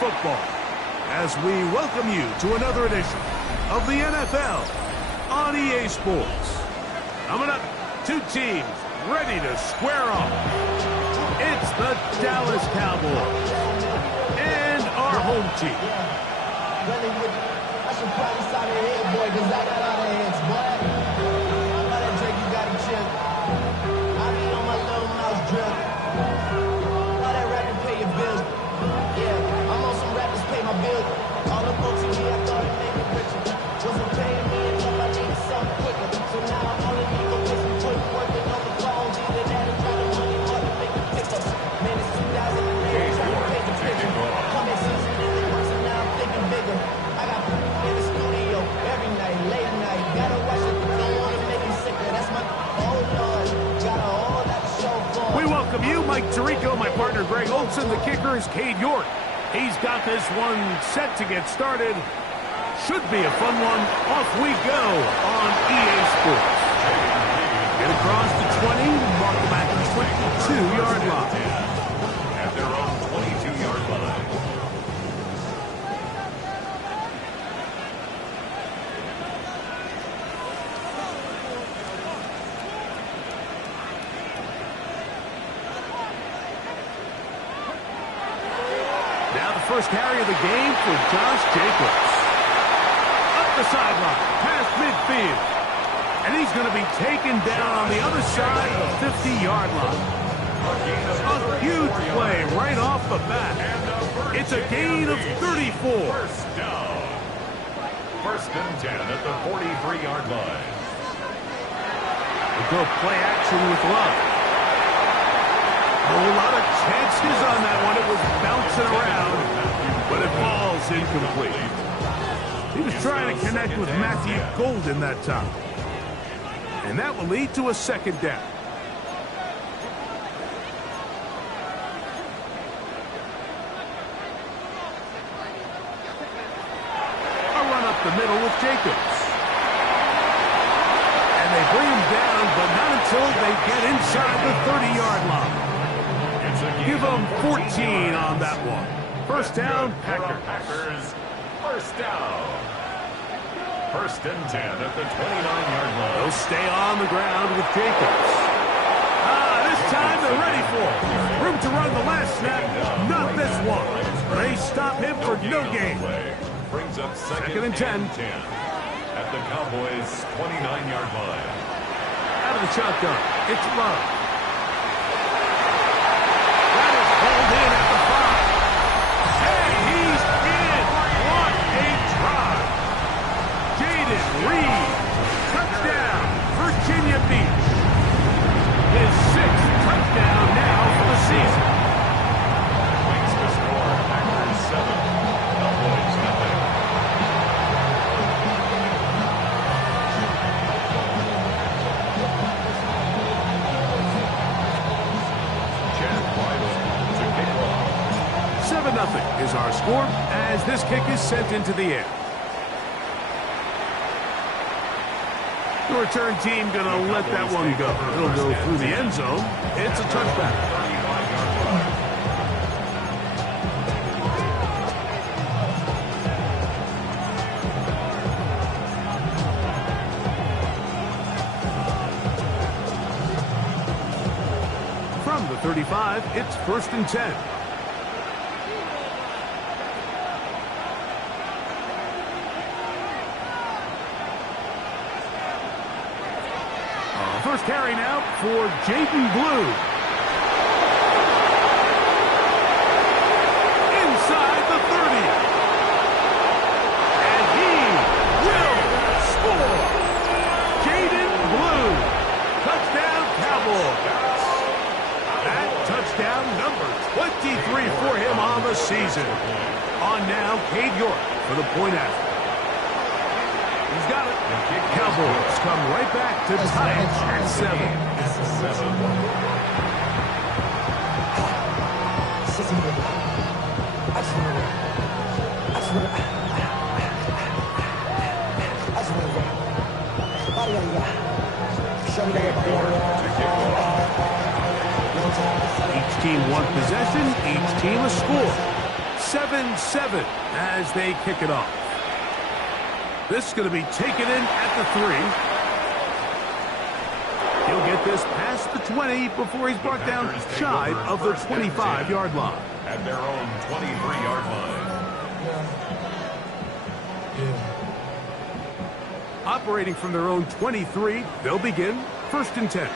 football as we welcome you to another edition of the NFL on EA Sports. Coming up, two teams ready to square off. It's the Dallas Cowboys and our home team. I should probably sign your head, boy, because I got all the heads, boy. I know that Drake, you got him chill. I be on my little mouse drill. All that rapping pay your bills. Yeah, I'm on some rappers pay my bills. All the folks in here, I thought it made me richer. Wasn't paying me enough, I needed something quicker. So now I'm only need to put some quick working on the phones. Either that or try to money hard to make the pickups. Man, it's 2008, trying to pay the picture. Coming season in the works, and now I'm thinking bigger. I got in the studio every night, late night. Gotta watch it, don't wanna make me sicker. That's my, oh Lord, got a whole lot to show for. We welcome you, Mike Tirico, my partner Greg Olson. The kicker is Cade York. He's got this one set to get started. Should be a fun one. Off we go on EA Sports. Get across the 20, mark them at the 22-yard line. At their own 22-yard line. Now the first carry of the game for Josh Jacobs. Up the sideline, past midfield. And he's going to be taken down on the other side of the 50-yard line. A huge play right off the bat. It's a gain of 34. First down. First and 10 at the 43-yard line. We go play action with Love. A whole lot of chances on that one. It was bouncing around, but it falls incomplete. He was trying to connect with Matthew Golden that time. And that will lead to a second down. A run up the middle with Jacobs. And they bring him down, but not until they get inside the 30-yard line. Give them 14 on that one. First down, Packers. First down. First and 10 at the 29-yard line. They'll stay on the ground with Jacobs. This time they're ready for it. Room to run the last snap, not this one. They stop him for no gain. Brings up Second and 10. At the Cowboys' 29-yard line. Out of the shotgun, it's Love. That is hauled in at the 5. And he's in. What a drive. Jaden Reed. Touchdown, Virginia Beach. His 6th touchdown now for the season. Makes the score Packers 7, Cowboys nothing. Chad wide open to kick off. 7-0 is our score as this kick is sent into the air. The return team going to let that one go. It'll go through the end zone. It's a touchback. 35-yard line. From the 35, it's first and 10. First carry now for Jaden Blue. Inside the 30. And he will score. Jaden Blue. Touchdown Cowboys. That touchdown number 23 for him on the season. On now, Cade York for the point after. He's got it. Cowboys come right back to tie it at 7. Each team one possession, each team a score. 7-7 as they kick it off. This is going to be taken in at the 3. He'll get this past the 20 before he's brought down shy of the 25-yard line. At their own 23-yard line. Operating from their own 23, they'll begin 1st and 10.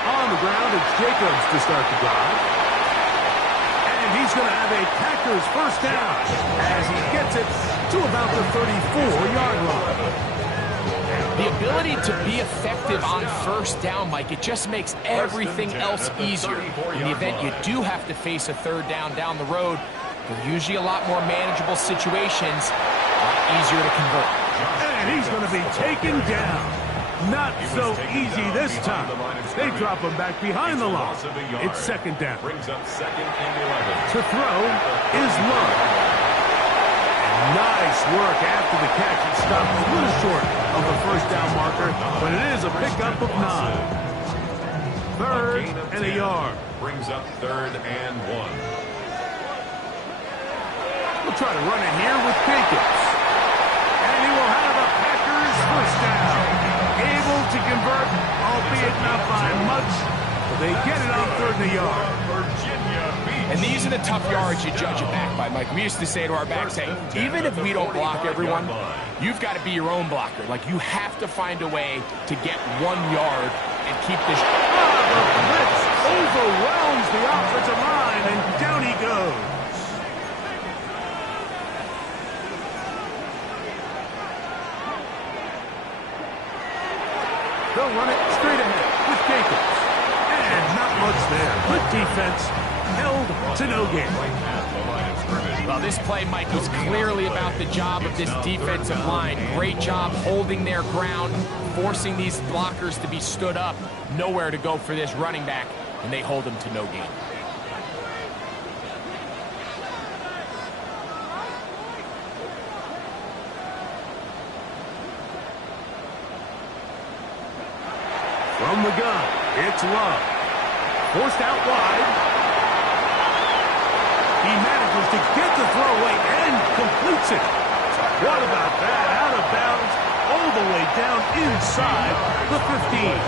On the ground, it's Jacobs to start the drive. And he's going to have a Packers first down as he gets it to about the 34-yard line. The ability to be effective on first down, Mike, it just makes everything else easier. In the event you do have to face a 3rd down the road, they're usually a lot more manageable situations, a lot easier to convert. And he's going to be taken down. Not so easy this time. They drop him back behind the line. It's 2nd down. Brings up 2nd and 11. To throw is Love. Nice work after the catch. It stopped a little short of the first down marker, but it is a pickup of 9. 3rd and a yard. Brings up 3rd and 1. We'll try to run it here with Jacobs. And he will have a Packers first down. Able to convert, albeit not by much, but they get it on 3rd and a yard. And these are the tough yards you judge it back by, Mike. We used to say to our backs, hey, even if we don't block everyone, you've got to be your own blocker. Like, you have to find a way to get 1 yard and keep this. The blitz overwhelms the offensive line, and down he goes. They'll run it straight ahead with Jacobs. And not much there. Good defense. Held to no gain. Well, this play, Mike, was clearly about the job of this defensive line. Great job holding their ground, forcing these blockers to be stood up. Nowhere to go for this running back, and they hold him to no gain. From the gun, it's Love. Forced out wide. He manages to get the throw away and completes it. What about that? Out of bounds, all the way down inside the 15.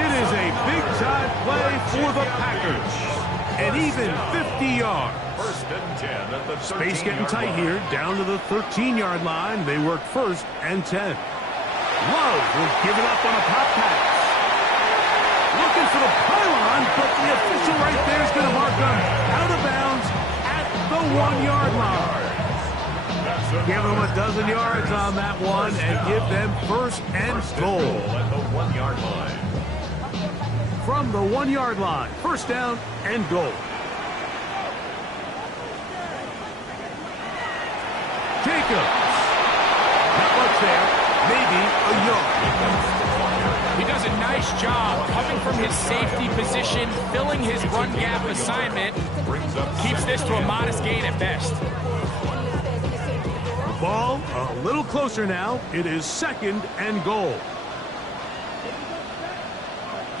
It is a big-time play for the Packers. And even 50 yards. 1st and 10 at the 13-yard Space getting tight line. here, down to the 13-yard line. They work 1st and 10. Love will give it up on a pop pass. Looking for the pylon, but the official right there is going to mark them out of bounds at the 1-yard line. Give them a dozen yards on that one and give them 1st and goal. At the 1-yard line. From the 1-yard line, 1st down and goal. Jacobs. Not much there. Maybe a yard. He does a nice job coming from his safety position, filling his run gap assignment. Keeps this to a modest gain at best. The ball a little closer now. It is 2nd and goal.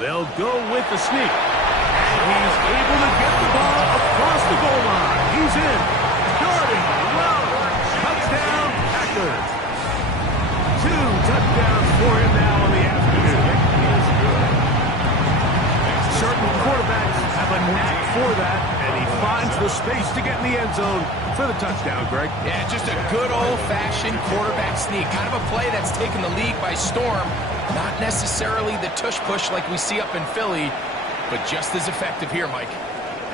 They'll go with the sneak. And he's able to get the ball across the goal line. He's in. Starting well. Touchdown, Packers. 2 touchdowns for him now on the afternoon. Certain quarterbacks have a knack for that, and he finds the space to get in the end zone for the touchdown, Greg. Yeah, just a good old-fashioned quarterback sneak. Kind of a play that's taken the league by storm. Not necessarily the tush-push like we see up in Philly, but just as effective here, Mike.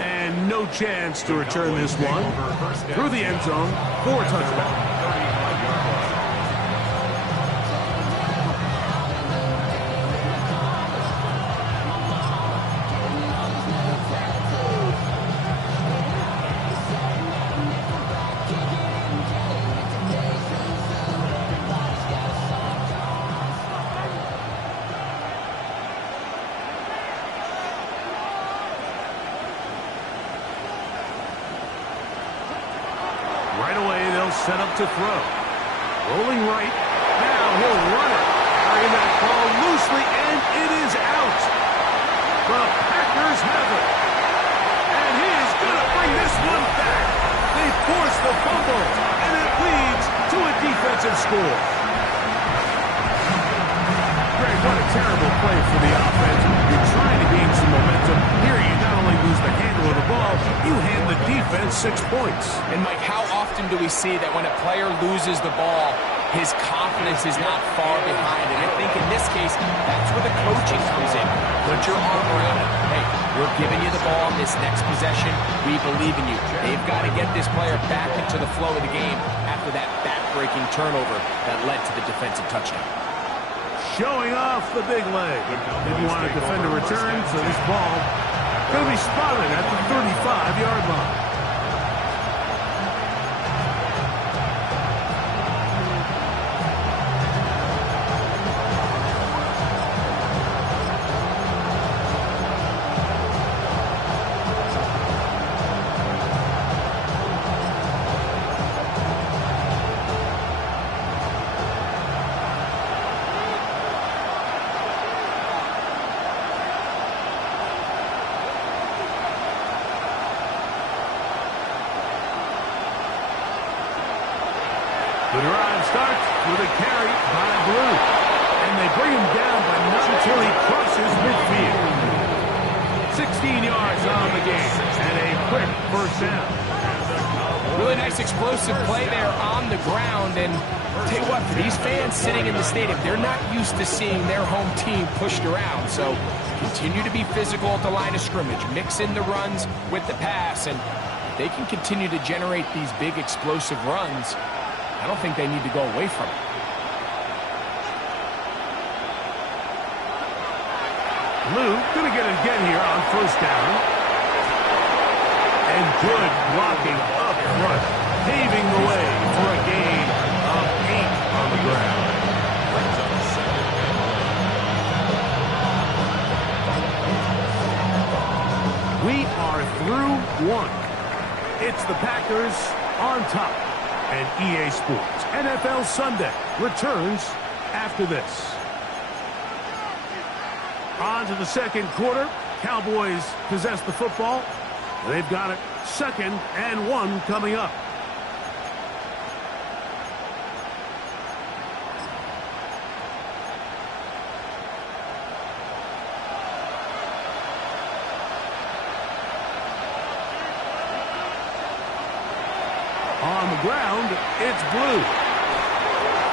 And no chance to return this one through the end zone for a touchdown. Right away, they'll set up to throw. Rolling right. Now he'll run it. Carrying that ball loosely, and it is out. The Packers Packers have it. And he is going to bring this one back. They force the fumble, and it leads to a defensive score. Greg, what a terrible play for the offense. You're trying to gain some momentum. Here you not only lose the handle of the ball, you hand the defense 6 points. And Mike, how often do we see that when a player loses the ball, his confidence is not far behind? And I think in this case, that's where the coaching comes in. Put your arm around it. Hey, we're giving you the ball on this next possession. We believe in you. They've got to get this player back into the flow of the game after that back-breaking turnover that led to the defensive touchdown. Showing off the big leg. Didn't want to defend a return, so this ball going to be spotted at the 35-yard line. The drive starts with a carry by Blue. And they bring him down, but not until he crosses midfield. 16 yards on the game, and a quick first down. Really nice explosive play there on the ground. And I'll tell you what, for these fans sitting in the stadium, they're not used to seeing their home team pushed around. So continue to be physical at the line of scrimmage. Mix in the runs with the pass, and they can continue to generate these big explosive runs. I don't think they need to go away from it. Lou going to get it again here on first down. And good blocking up front, paving the way for a gain of 8 on the ground. We are through one. It's the Packers on top. And EA Sports NFL Sunday returns after this. On to the second quarter. Cowboys possess the football. They've got it 2nd and 1 coming up. On the ground, it's Blue.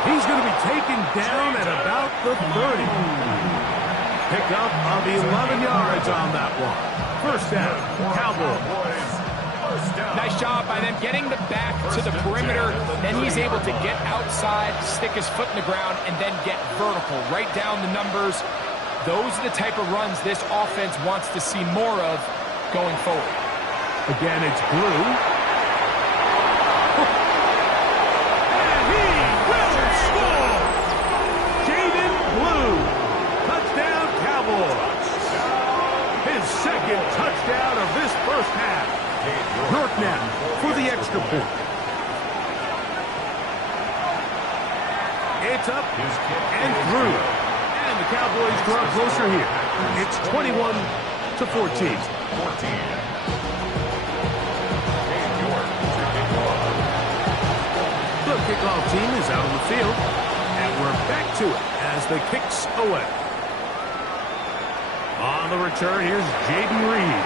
He's going to be taken down at about the 30. Pickup of 11 yards on that one. First down, Cowboys. Nice job by them getting the back to the perimeter. Then he's able to get outside, stick his foot in the ground, and then get vertical. Right down the numbers. Those are the type of runs this offense wants to see more of going forward. Again, it's Blue. Second touchdown of this first half. York now for the extra point. It's up and through. And the Cowboys draw closer here. It's 21-14. The kickoff team is out on the field. And we're back to it as the kicks away. On the return, here's Jaden Reed.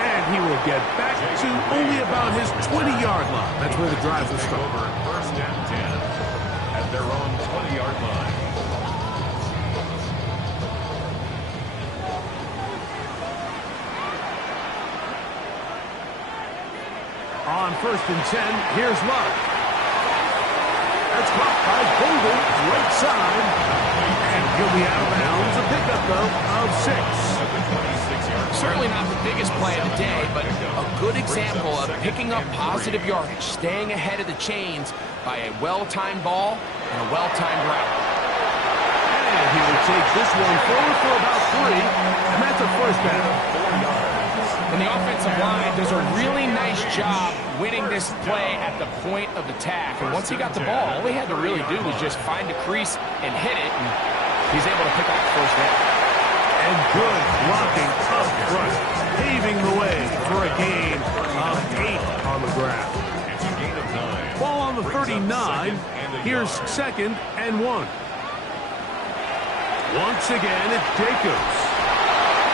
And he will get back to only about his 20-yard line. That's where the drive will start. Over first and 10 at their own 20-yard line. On first and 10, here's Love. That's caught by Golden, right side. And he'll be out of bounds. A pickup, though, of 6. Certainly not the biggest play of the day, but a good example of picking up positive yardage, staying ahead of the chains by a well-timed ball and a well-timed route. And he will take this one forward for about 3, and that's a first down. And the offensive line does a really nice job winning this play at the point of attack. And once he got the ball, all he had to really do was just find a crease and hit it, and he's able to pick up the first down. And And good blocking up front, paving the way for a gain of 8 on the ground. It's a gain of 9. Ball on the 39. Here's 2nd and 1. Once again, it's Jacobs.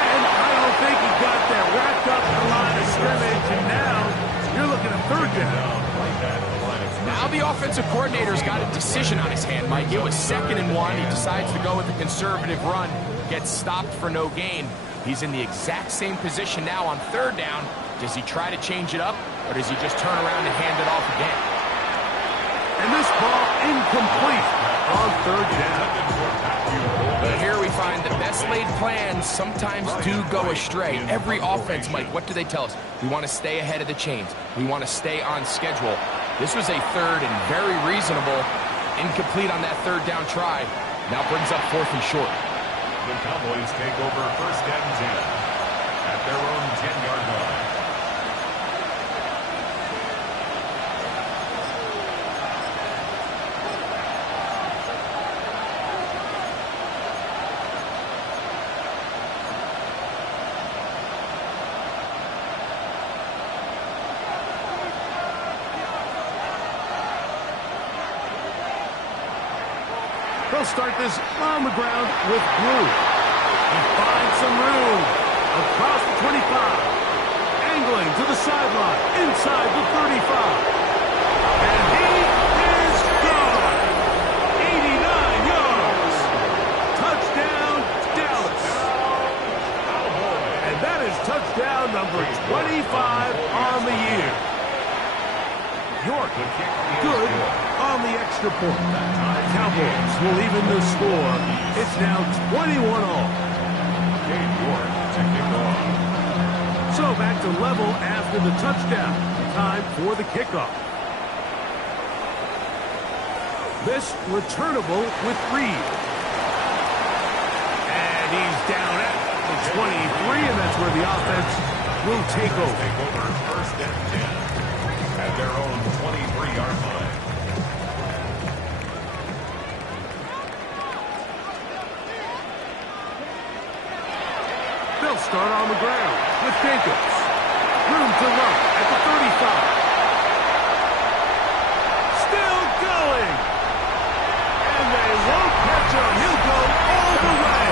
And I don't think he got that wrapped up in the line of scrimmage. And now you're looking at 3rd down. Now the offensive coordinator's got a decision on his hand, Mike. It was 2nd and 1. He decides to go with a conservative run, gets stopped for no gain. He's in the exact same position now on 3rd down. Does he try to change it up, or does he just turn around and hand it off again? And this ball incomplete on 3rd down. But here we find the best laid plans sometimes do go astray. Every offense, Mike, what do they tell us? We want to stay ahead of the chains. We want to stay on schedule. This was a 3rd and very reasonable. Incomplete on that 3rd down try. Now brings up 4th and short. The Cowboys take over 1st and 10 at their own 10-yard line. They'll start this on the ground with Blue. He finds some room across the 25. Angling to the sideline, inside the 35. And he is gone. 89 yards. Touchdown, Dallas. And that is touchdown number 25 on the year. York, good on the extra point. Cowboys will even the score. It's now 21-all. York to kick off. So back to level after the touchdown. Time for the kickoff. This returnable with Reed. And he's down at the 23, and that's where the offense will take over. Take over 1st and 10 at their own 23-yard line. They'll start on the ground with Jacobs. Room to run at the 35. Still going. And they won't catch him. He'll go all the way.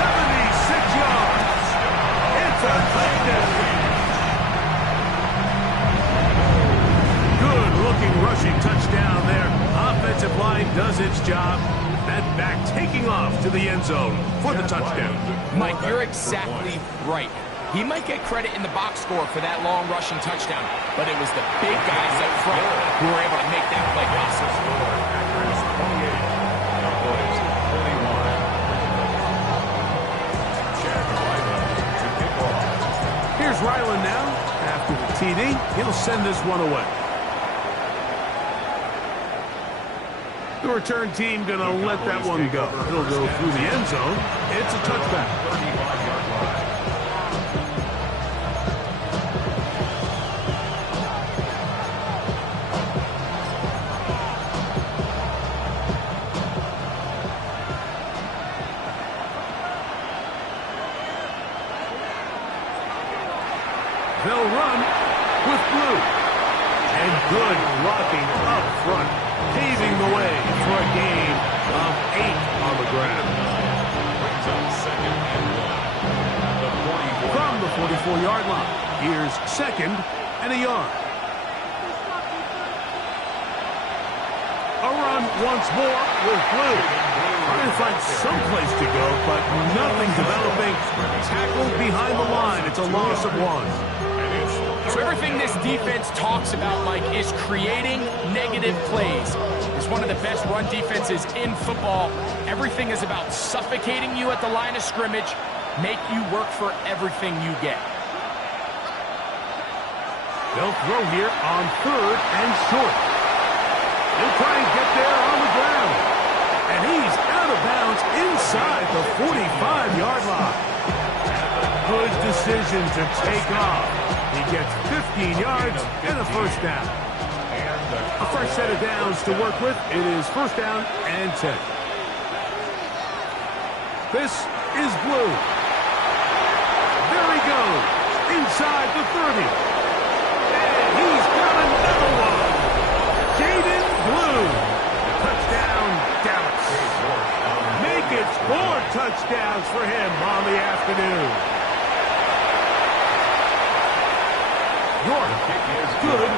76 yards. It's a touchdown. Good-looking rushing touchdown there. Offensive line does its job. That back taking off to the end zone for the touchdown. Mike, you're exactly right. He might get credit in the box score for that long rushing touchdown, but it was the big guys up front who were able to make that play possible. Here's Ryland now. After the TD, he'll send this one away. The return team going to let that one go. He'll go through the end zone. It's a touchback. 35-yard line. They'll run with Blue. And good blocking up front, paving the way for a gain of 8 on the ground. Brings up 2nd and 1. From the 44-yard line, here's 2nd and a yard. A run once more with Blue. Trying to find some place to go, but nothing developing. Tackled behind the line. It's a loss of 1. So everything this defense talks about, Mike, is creating negative plays. It's one of the best run defenses in football. Everything is about suffocating you at the line of scrimmage, make you work for everything you get. They'll throw here on 3rd and short. They'll try and get there on the ground. And he's out of bounds inside the 45-yard line. Good decision to take off. He gets 15 yards and a 1st down. A fresh set of downs to work with. It is 1st down and 10. This is blue. There he goes, inside the 30. And he's got another one. Jaden Blue. Touchdown, Dallas. Make it 4 touchdowns for him on the afternoon. York is good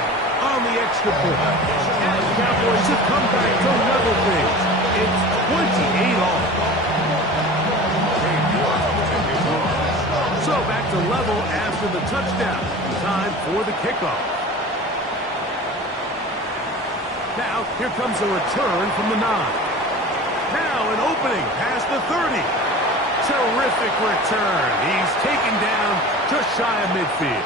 on the extra point. And the Cowboys have come back to level things. It's 28 all. So back to level after the touchdown. Time for the kickoff. Now, here comes a return from the 9. Now an opening past the 30. Terrific return. He's taken down just shy of midfield.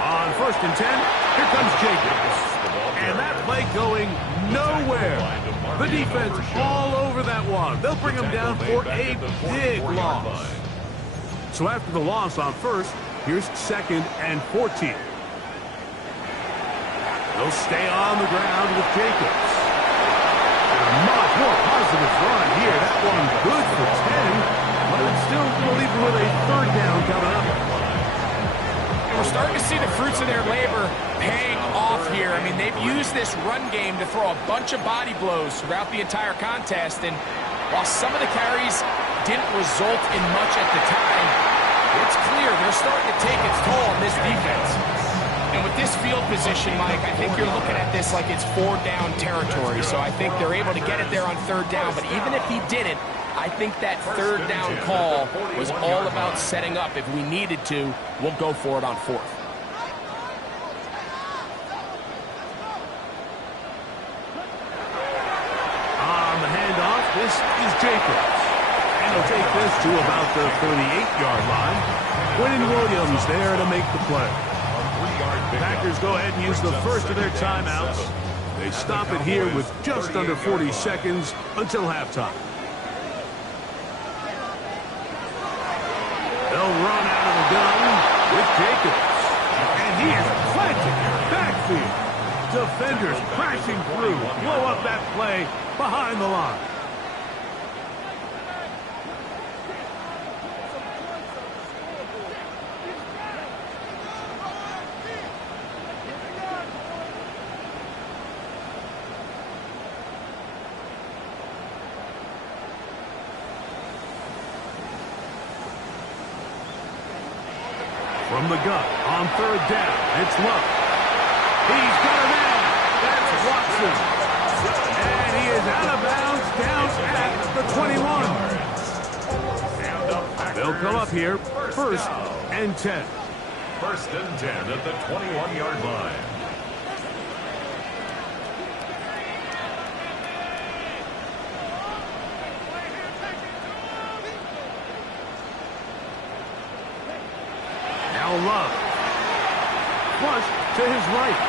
On 1st and 10, here comes Jacobs. And that play going nowhere. The defense all over that one. They'll bring him down for a big loss. So after the loss on 1st, here's 2nd and 14. They'll stay on the ground with Jacobs. And a much more positive run here. That one good for 10, but it's still leaving with a 3rd down coming up. We're starting to see the fruits of their labor paying off here. I mean, they've used this run game to throw a bunch of body blows throughout the entire contest, and while some of the carries didn't result in much at the time, it's clear they're starting to take its toll on this defense. And with this field position, Mike, I think you're looking at this like it's 4-down territory, so I think they're able to get it there on 3rd down, but even if he didn't, I think that 3rd down call was all about setting up. If we needed to, we'll go for it on 4th. On the handoff, this is Jacobs. And he'll take this to about the 38-yard line. Quentin Williams there to make the play. Packers go ahead and use the first of their timeouts. They stop it here with just under 40 seconds until halftime. They'll run out of the gun with Jacobs. And he is planted backfield. Defenders crashing through. Blow up that play behind the line. From the gun, on 3rd down, it's Love. He's got a man. That's Watson. And he is out of bounds down at the 21. They'll come up here, 1st and 10. 1st and 10 at the 21-yard line. Love. Flush to his right.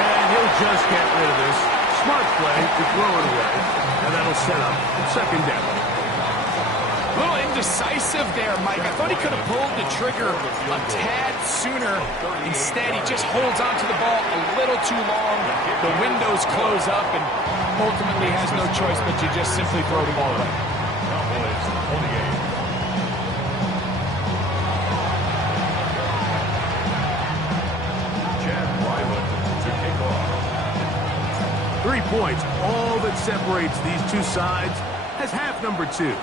And he'll just get rid of this. Smart play to throw it away. And that'll set up 2nd down. A little indecisive there, Mike. I thought he could have pulled the trigger a tad sooner. Instead, he just holds onto the ball a little too long. The windows close up and ultimately has no choice but to just simply throw the ball away. Cowboys 28. 3 points, all that separates these two sides, as half number 2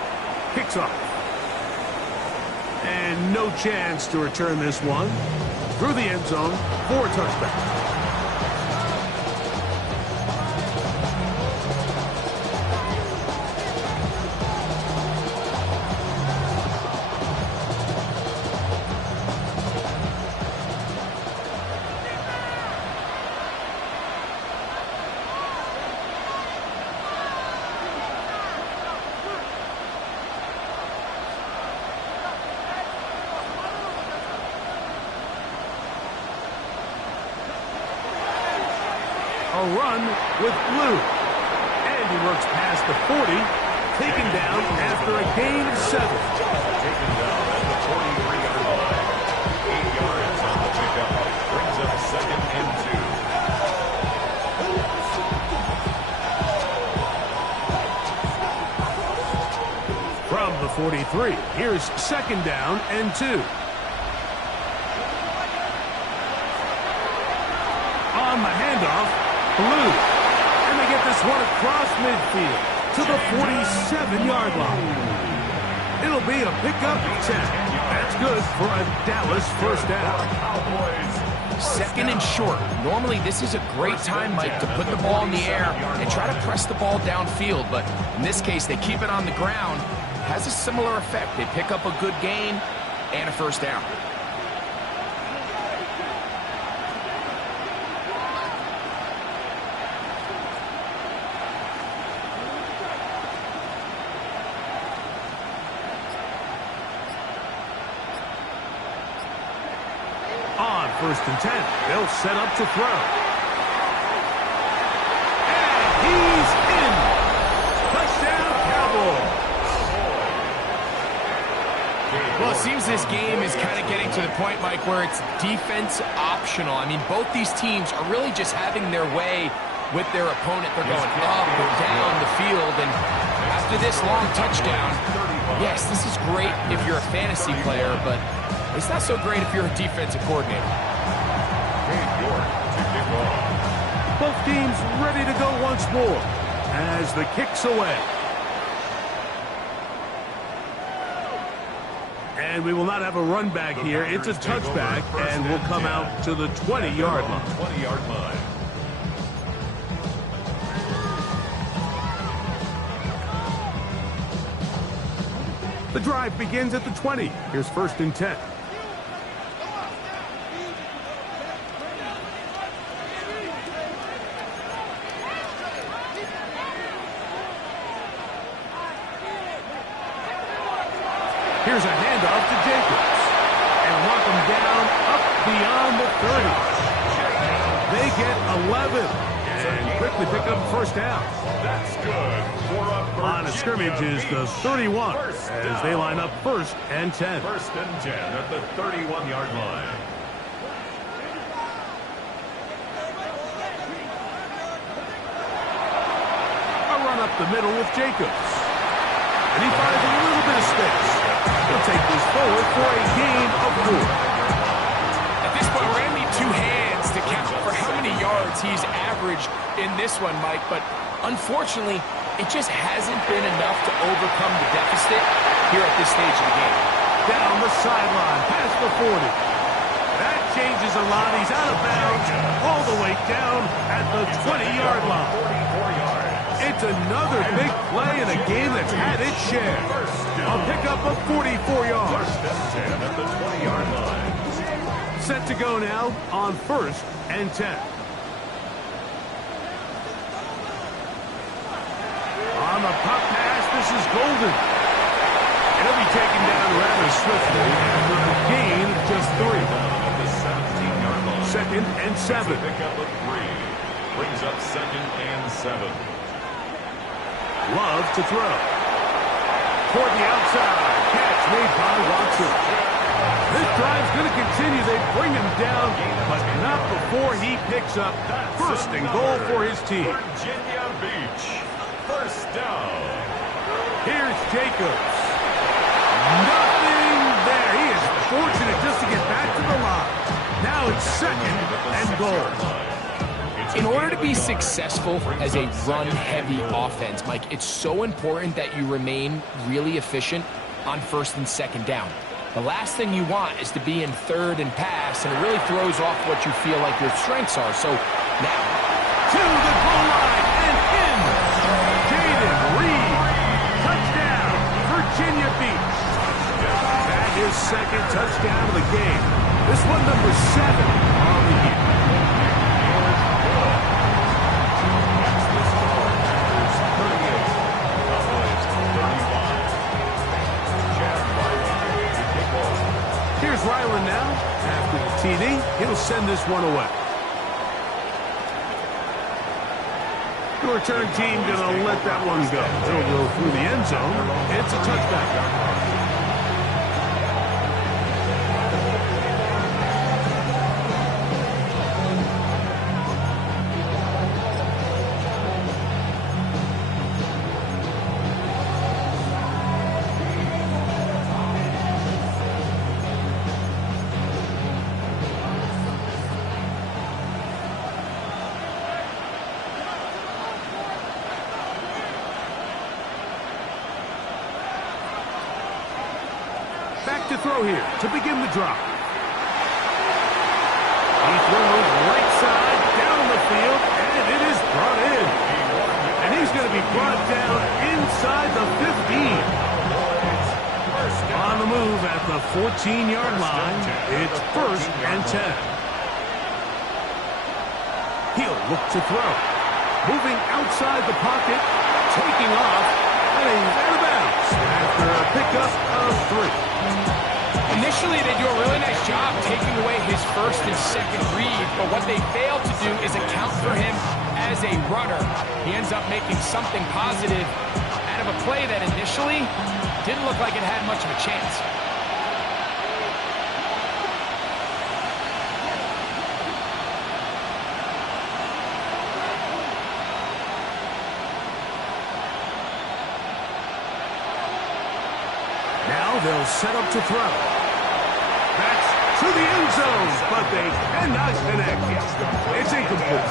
kicks off. And no chance to return this one. Through the end zone, 4 touchdowns. A run with Blue. And he works past the 40, taken down after a gain of 7. Taken down at the 40. 23. Here's second down and 2. On the handoff, Blue. And they get this one across midfield to the 47-yard line. It'll be a pickup of 10. That's good for a Dallas first down. Second and short. Normally, this is a great time, Mike, to put the ball in the air and try to press the ball downfield. But in this case, they keep it on the ground. Has a similar effect. They pick up a good gain and a first down. On first and 10, they'll set up to throw. And he's in. Touchdown, Cowboys. Well, it seems this game is kind of getting to the point, Mike, where it's defense optional. I mean, both these teams are really just having their way with their opponent. They're going up and down the field, and after this long touchdown, yes, this is great if you're a fantasy player, but it's not so great if you're a defensive coordinator. Both teams ready to go once more as the kick's away. And we will not have a run back here. It's a touchback, and we'll come out to the 20-yard line. 20-yard line. The drive begins at the 20. Here's first and 10. Here's a handoff to Jacobs. And walk him down up beyond the 30. They get 11. And quickly pick up first down. That's good. On a scrimmage is the 31 as they line up first and 10. First and 10 at the 31-yard line. A run up the middle with Jacobs. And he finds a little bit of space. He'll take this forward for a gain of 4. At this point, we're going to need two hands to count for how many yards he's averaged in this one, Mike. But unfortunately, it just hasn't been enough to overcome the deficit here at this stage of the game. Down the sideline, past the 40. That changes a lot. He's out of bounds all the way down at the 20-yard line. 44 yards. It's another big play in a game that's had its share. A pickup of 44 yards. First and 10 at the 20-yard line. Set to go now on first and 10. On the pop pass, this is Golden. He'll be taken down rather swiftly after a gain of just 3. At the 17-yard line. Second and 7. Pickup of 3. Brings up second and 7. Love to throw. Toward the outside. Catch made by Watson. This drive's going to continue. They bring him down, but not before he picks up first and goal for his team. Virginia Beach. First down. Here's Jacobs. Nothing there. He is fortunate just to get back to the line. Now it's second and goal. In order to be successful as a run-heavy offense, Mike, it's so important that you remain really efficient on first and second down. The last thing you want is to be in third and pass, and it really throws off what you feel like your strengths are. So now, to the goal line and in. Jaden Reed. Touchdown, Virginia Beach. That is second touchdown of the game. This one number 7 on the year. Here's Ryland now. After the TD, he'll send this one away. The return team going to let that one go. It'll go through the end zone. It's a touchback. back to throw here to begin the drive. He throws right side down the field, and it is brought in. And he's going to be brought down inside the 15. On the move at the 14-yard line, it's 1st and 10. He'll look to throw. Moving outside the pocket, taking off, and he's out of bounds after a pickup of 3. Initially, they do a really nice job taking away his first and second read, but what they fail to do is account for him as a runner. He ends up making something positive out of a play that initially didn't look like it had much of a chance. Now they'll set up to throw. That's to the end zone, but they cannot connect. It's incomplete.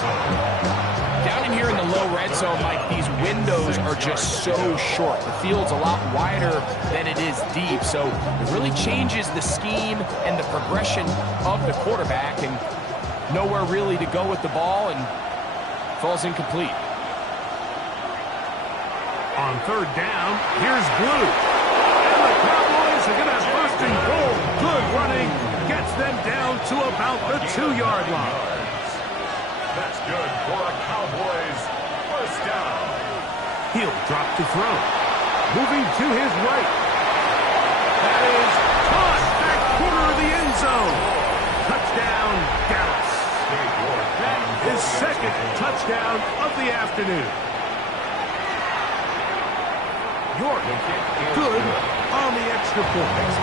Down in here in the low red zone, Mike, these windows are just so short. The field's a lot wider than it is deep, so it really changes the scheme and the progression of the quarterback, and nowhere really to go with the ball, and falls incomplete. On 3rd down, here's Blue. And the Cowboys are going to have 1st and goal. Good running gets them down to about the 2-yard line. That's good for a Cowboys 1st down. He'll drop to throw. Moving to his right. That is caught back corner of the end zone. Touchdown, Dallas. His 2nd touchdown of the afternoon. York, good on the extra point.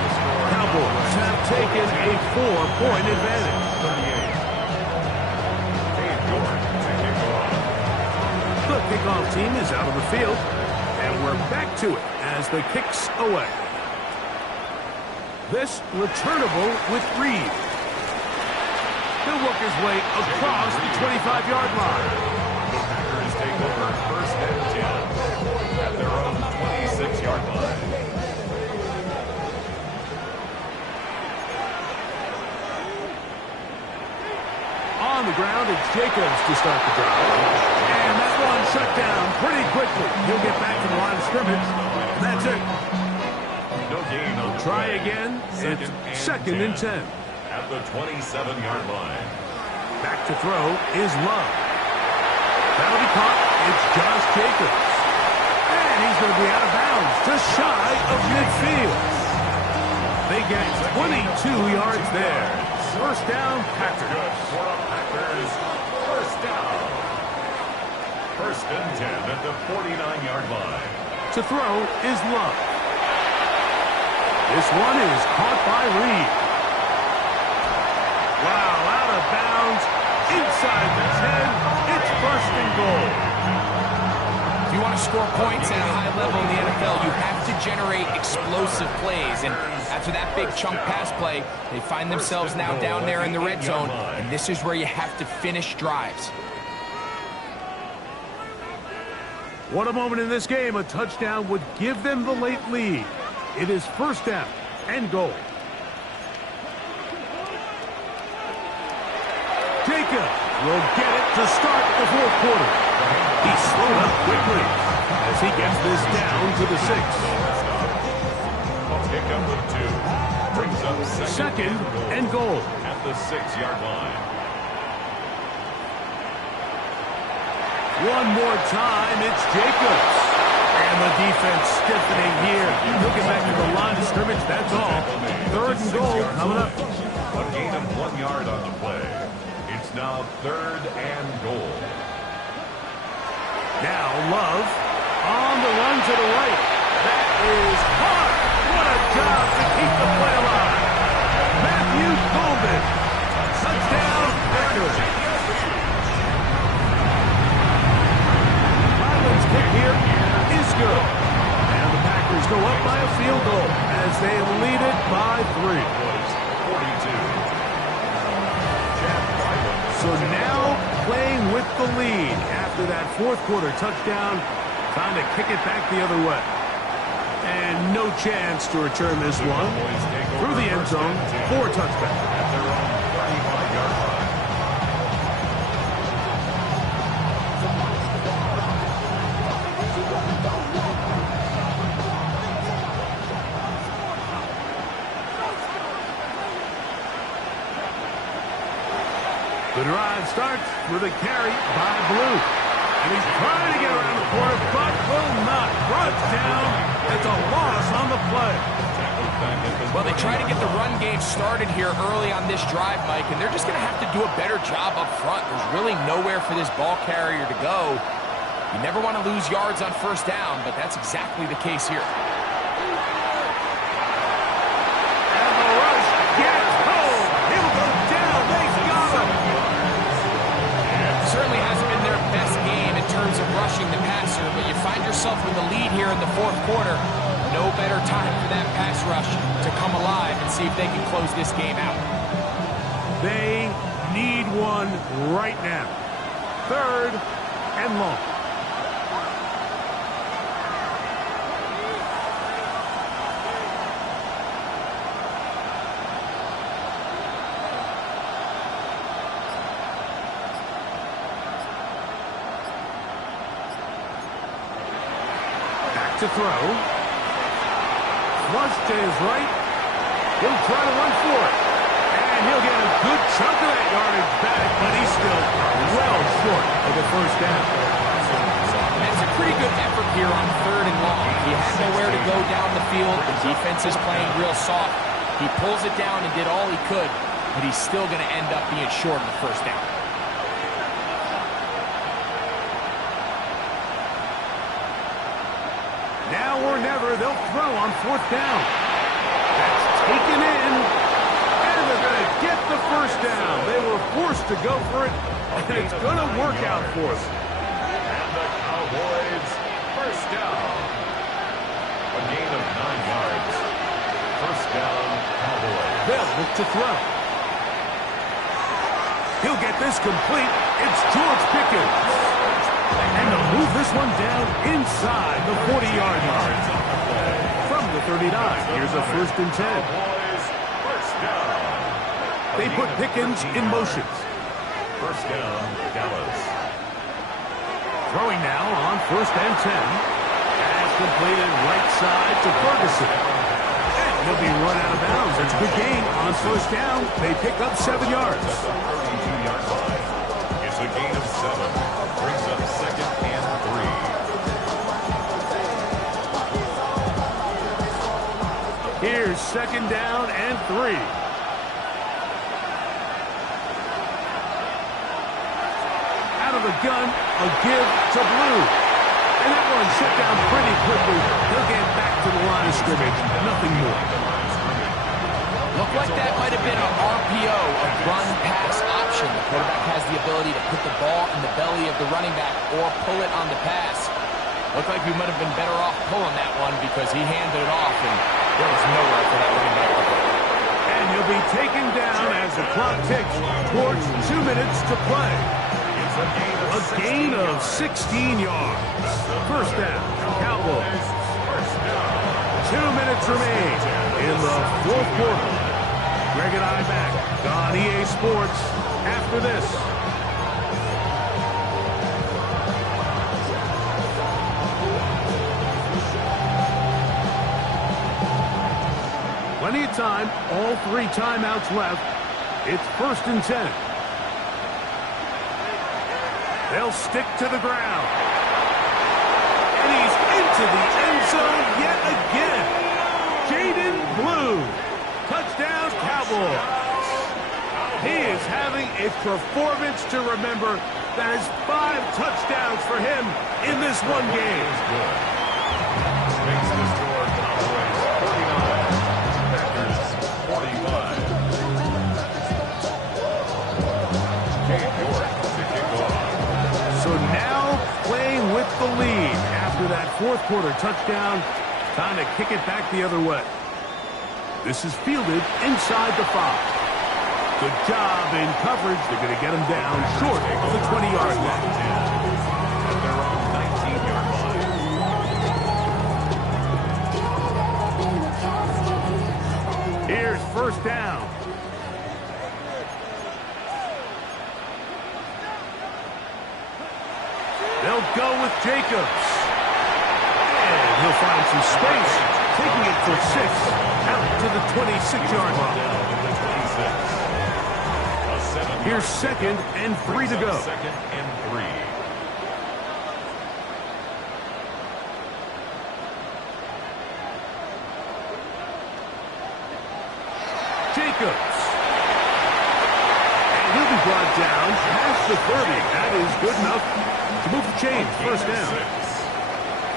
Cowboys have taken a 4-point advantage. The kickoff team is out of the field, and we're back to it as the kick's away. This returnable with Reed. He'll work his way across the 25-yard line. The Packers take over 1st and 10 at their own 26-yard line. On the ground, it's Jacobs to start the drive. And that one shut down pretty quickly. He'll get back to the line of scrimmage. And that's it. No gain on the Try play. again. It's 2nd and 10. At the 27-yard line. Back to throw is Love. That'll be caught. It's Josh Jacobs. And he's going to be out of bounds, just shy of midfield. They get 22 yards there. 1st down, Packers. Good for the Packers. 1st down. 1st and 10 at the 49-yard line. To throw is Love. This one is caught by Reed. Wow, out of bounds, inside the 10. It's 1st and goal. If you want to score points at a high level in the NFL, you have to generate explosive plays. And after that big chunk pass play, they find themselves now down there in the red zone. And this is where you have to finish drives. What a moment in this game. A touchdown would give them the late lead. It is 1st down and goal. Jacob will get it to start the 4th quarter. He slowed up quickly as he gets this down to the 6. A pickup of 2. Brings up 2nd and goal. At the 6-yard line. One more time, it's Jacobs. And the defense stiffening here. He'll get back to the line of scrimmage, that's all. 3rd and goal coming up. A gain of 1 yard on the play. It's now 3rd and goal. Now Love on the run to the right. That is hard. What a job to keep the play alive. Matthew Golden. Touchdown, Packers. Ryland's kick here is good. And the Packers go up by a field goal as they lead it by 3. 42. So now playing with the lead after that 4th quarter touchdown, trying to kick it back the other way. And no chance to return this one. Through the end zone for a touchback. At their own 35-yard line. The drive starts with a carry by Blue. And he's trying to get around the corner, but will not. Brought down. It's a loss on the play. Well, they try to get the run game started here early on this drive, Mike, and they're just going to have to do a better job up front. There's really nowhere for this ball carrier to go. You never want to lose yards on first down, but that's exactly the case here. And the rush gets home. He'll go down. They got him. Certainly hasn't been their best game in terms of rushing the passer, but you find yourself with the lead here in the fourth quarter. No better time for that pass rush to come alive and see if they can close this game out. They need one right now. 3rd and long. Back to throw. Flush to his right. He'll try to run for it. And he'll get a good chunk of that yardage back, but he's still well short of the first down. That's a pretty good effort here on 3rd and long. He had nowhere to go down the field. The defense is playing real soft. He pulls it down and did all he could, but he's still going to end up being short of the first down. Now or never, they'll throw on 4th down. That's taken in, and they're going to get the first down. They were forced to go for it, and it's going to work out for them. And the Cowboys first down. A gain of 9 yards. First down, Cowboys. They'll look to throw. He'll get this complete. It's George Pickens. And they'll move this one down inside the 40-yard line. From the 39, here's a 1st and 10. Cowboys first down. They put Pickens in motion. First down, Dallas. Throwing now on 1st and 10. Pass completed right side to Ferguson. And he'll be run out of bounds. It's a good gain on 1st down. They pick up 7 yards. 32-yard line. It's a gain of 7. Brings up 2nd and 3. Here's 2nd down and 3. Out of the gun, a give to Blue. And that one shut down pretty quickly. He'll get back to the line of scrimmage. Nothing more. Looked like that might have been an RPO, a run-pass option. The quarterback has the ability to put the ball in the belly of the running back or pull it on the pass. Looked like we might have been better off pulling that one because he handed it off, and there was nowhere for that running back to go. And he'll be taken down as the clock ticks towards 2 minutes to play. A gain of 16 yards. First down, Cowboys. 2 minutes remain in the fourth quarter. Greg and I back on EA Sports after this. Plenty of time, all 3 timeouts left. It's 1st and 10. They'll stick to the ground. And he's into the end zone yet again. Jaden Blue. Touchdown, Cowboys. He is having a performance to remember. That is 5 touchdowns for him in this one game. Makes the score Cowboys 49, Packers 45. Cade York to kick off. So now playing with the lead after that fourth quarter touchdown. Time to kick it back the other way. This is fielded inside the 5. Good job in coverage. They're going to get him down short of the 20-yard line. At their own 19-yard line. Here's first down. They'll go with Jacobs. And he'll find some space, taking it for 6 out to the 26-yard line. Here's 2nd and 3 to go. Second and 3. Jacobs. And he'll be brought down past the 30. That is good enough to move the chains. First down.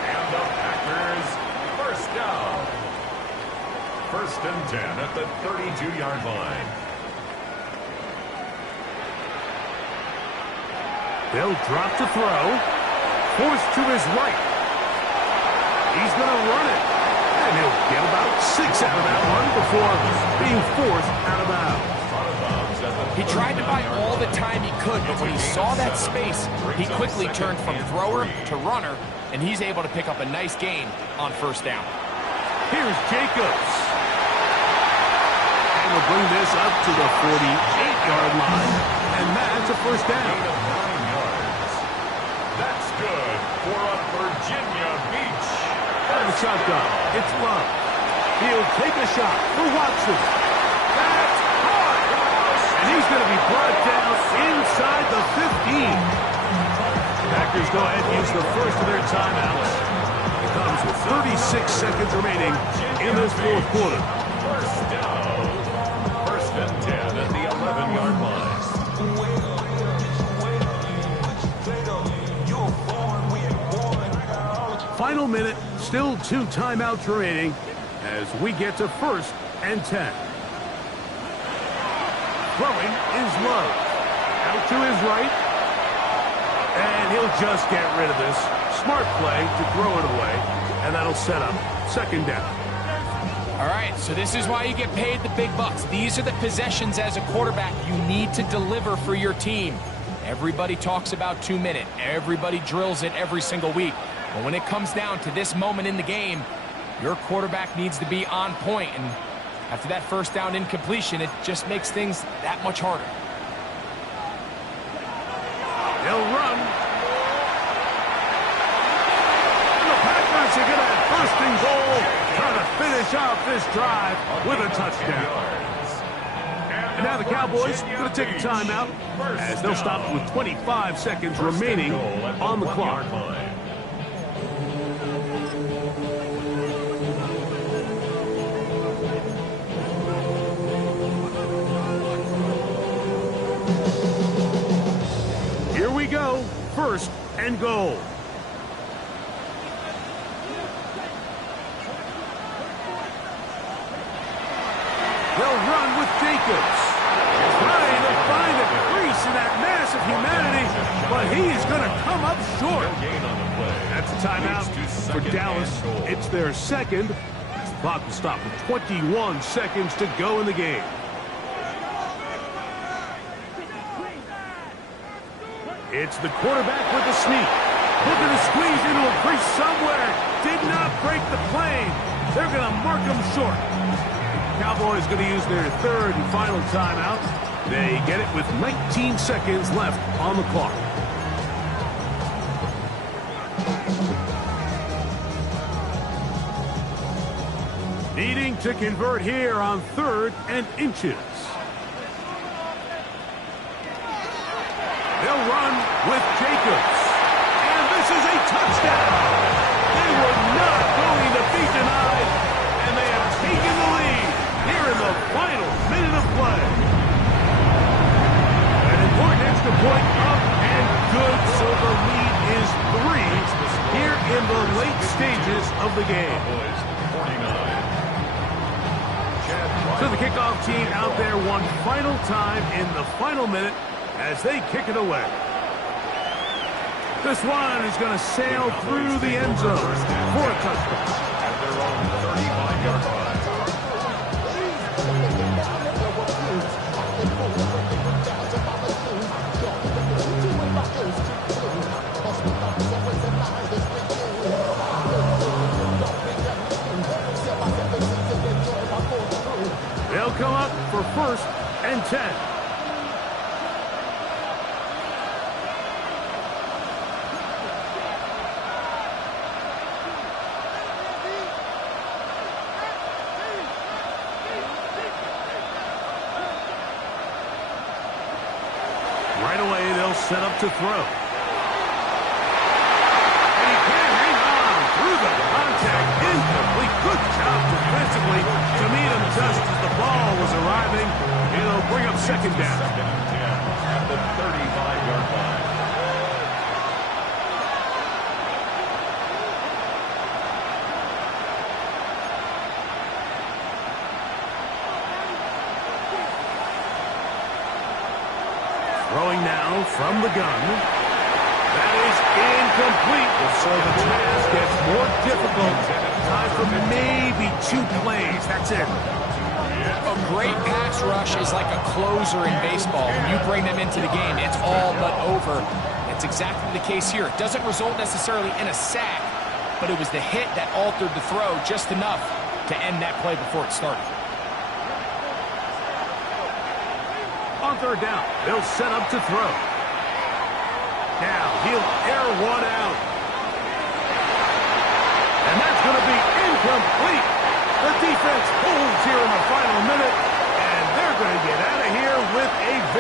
And the Packers, first down. 1st and 10 at the 32-yard line. They'll drop to throw. Forced to his right. He's going to run it. And he'll get about 6 out of that one before being forced out of bounds. He tried to buy all the time he could, but when he saw that space, he quickly turned from thrower to runner, and he's able to pick up a nice gain on first down. Here's Jacobs. And we'll bring this up to the 48-yard line. And that's a first down. That's good for a Virginia Beach. And the shotgun. It's Love. He'll take a shot for Watson. That's hard. And he's going to be brought down inside the 15. Packers go ahead and use the first of their timeouts. It comes with 36 seconds remaining in this fourth quarter. First down. 1st and 10 at the 11-yard line. Final minute, still 2 timeouts remaining as we get to 1st and 10. Throwing is Love. Out to his right. And he'll just get rid of this. Smart play to throw it away. And that'll set up 2nd down. All right, so this is why you get paid the big bucks. These are the possessions as a quarterback you need to deliver for your team. Everybody talks about 2-minute. Everybody drills it every single week. But when it comes down to this moment in the game, your quarterback needs to be on point. And after that first down incompletion, it just makes things that much harder. They'll run. And the Packers are going to have 1st and goal, trying to finish off this drive with a touchdown. And now the Cowboys going to take a timeout as they'll stop with 25 seconds remaining on the clock. Here we go. 1st and goal. They'll run with Jacobs. Trying to find a crease in that mass of humanity, but he is going to come up short. That's a timeout for Dallas. It's their 2nd. The clock will stop with 21 seconds to go in the game. It's the quarterback with the sneak. Looking to squeeze into a crease somewhere. Did not break the plane. They're going to mark him short. Cowboys going to use their 3rd and final timeout. They get it with 19 seconds left on the clock. Needing to convert here on 3rd and inches. They'll run with Jacobs. And this is a touchdown. They were not going to be denied. And they have taken the lead here in the final minute of play. An important extra point up and good. So the lead is 3 here in the late stages of the game. So the kickoff team out there one final time in the final minute as they kick it away. This one is going to sail through the end zone for a touchdown. At their own 35-yard line. 1st and 10. Right away, they'll set up to throw. And he can't hang on through the contact. Incomplete. Good job defensively to meet him just as the ball was arriving. It'll bring up 2nd down. 2nd and 10 at the 35-yard line. Throwing now from the gun. That is incomplete. So the task gets more difficult. Time for maybe 2 plays. That's it. A great pass rush is like a closer in baseball. When you bring them into the game, it's all but over. That's exactly the case here. It doesn't result necessarily in a sack, but it was the hit that altered the throw just enough to end that play before it started. On 3rd down, they'll set up to throw. Now he'll air one out. And that's going to be incomplete. The defense holds here in the final minute, and they're going to get out of here with a victory.